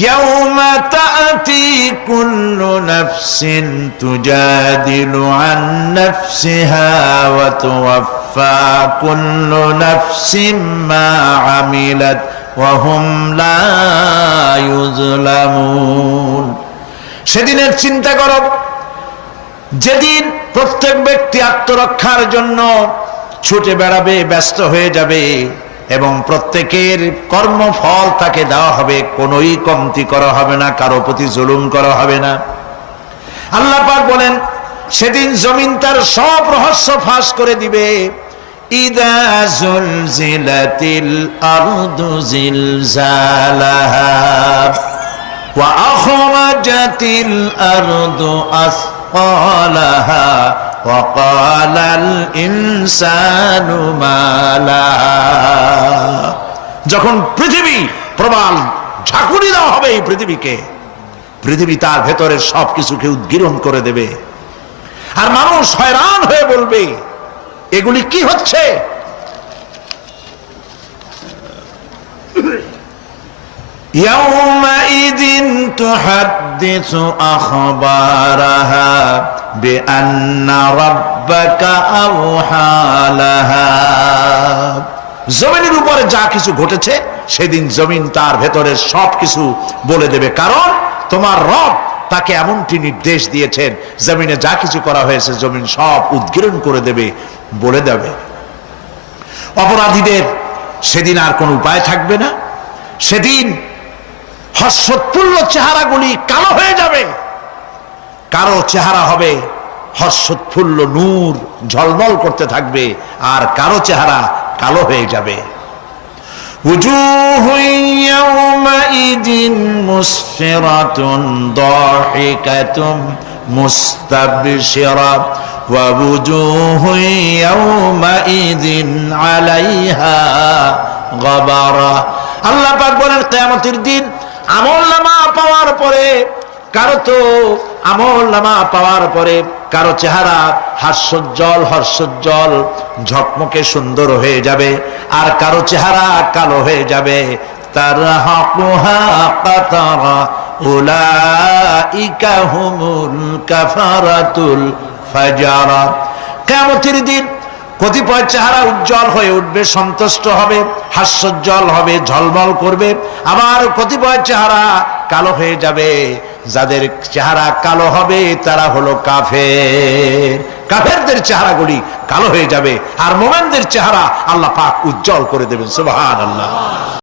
ইয়াউমা তা'তি কুল্লু নাফসিন তুজাদিলু আন নাফসিহা ওয়া তুওয়াফফা কুল্লু নাফসিন মা আমিলাত ওয়া হুম লা ইউযলামুন। সেদিনের চিন্তা করো, যেদিন প্রত্যেক ব্যক্তি আত্মরক্ষার জন্য ছুটে বেড়াবে, ব্যস্ত হয়ে যাবে এবং প্রত্যেকের কর্মফল তাকে দেওয়া হবে, কোনোই কমতি করা হবে না, কারো প্রতি জুলুম করা হবে না। আল্লাহ পাক বলেন সেদিন জমিন তার সব রহস্য ফাঁস করে দিবে। ইদা জুলজিলাতিল আরদু জিলজালাহা ওয়া আখরাজাতিল আরদু আসকালাহা ওয়া ক্বালাল ইনসানু মা লাহা। যখন পৃথিবী প্রবল ঝাঁকুনি দেওয়া হবে এই পৃথিবীকে, পৃথিবী তার ভেতরের সবকিছুকে উদ্গীরণ করে দেবে, আর মানুষ হয়রান হয়ে বলবে এগুলি কি হচ্ছে? ইয়াউমাইযিন তুহাদ্দিসু আখবারাহা বিআন্না রাব্বাকা আওহা লাহা। জমিনের উপরে যা কিছু ঘটেছে সেদিন জমিন তার ভেতরের সবকিছু বলে দেবে, কারণ তোমার রব তাকে এমনটি নির্দেশ দিয়েছেন, জমিনে যা কিছু করা হয়েছে জমিন সব উদ্গীরণ করে দেবে, বলে দেবে। অপরাধীদের সেদিন আর কোনো উপায় থাকবে না। সেদিন হর্ষোৎফুল্ল চেহারাগুলি কালো হয়ে যাবে, কারো চেহারা হবে হর্ষোৎফুল্ল নূর ঝলমল করতে থাকবে, আর কারো চেহারা কালো হয়ে যাবে। وجوه يومئذ مسفرة ضاحكة مستبشرة ووجوه يومئذ عليها غبرة। আল্লাহ পাক বলেন কিয়ামতের দিন আমলনামা পাওয়ার পরে কারো চেহারা হর্ষোজ্জ্বল ঝকমকে সুন্দর হয়ে যাবে, আর কারো চেহারা কালো হয়ে যাবে। তারহাকুহা কাতারা উলাইকা হুমুল কাফারাতুল ফাজারা। কিয়ামতের দিন কতিপয় চেহারা উজ্জ্বল হয়ে উঠবে, সন্তুষ্ট হবে, হাস্যোজ্জ্বল হবে, ঝলমল করবে, আবার কতিপয় চেহারা কালো হয়ে যাবে। যাদের চেহারা কালো হবে তারা হলো কাফের, কাফেরদের চেহারাগুলি কালো হয়ে যাবে, আর মুমিনদের চেহারা আল্লাহ পাক উজ্জ্বল করে দেবেন। সুবহানাল্লাহ।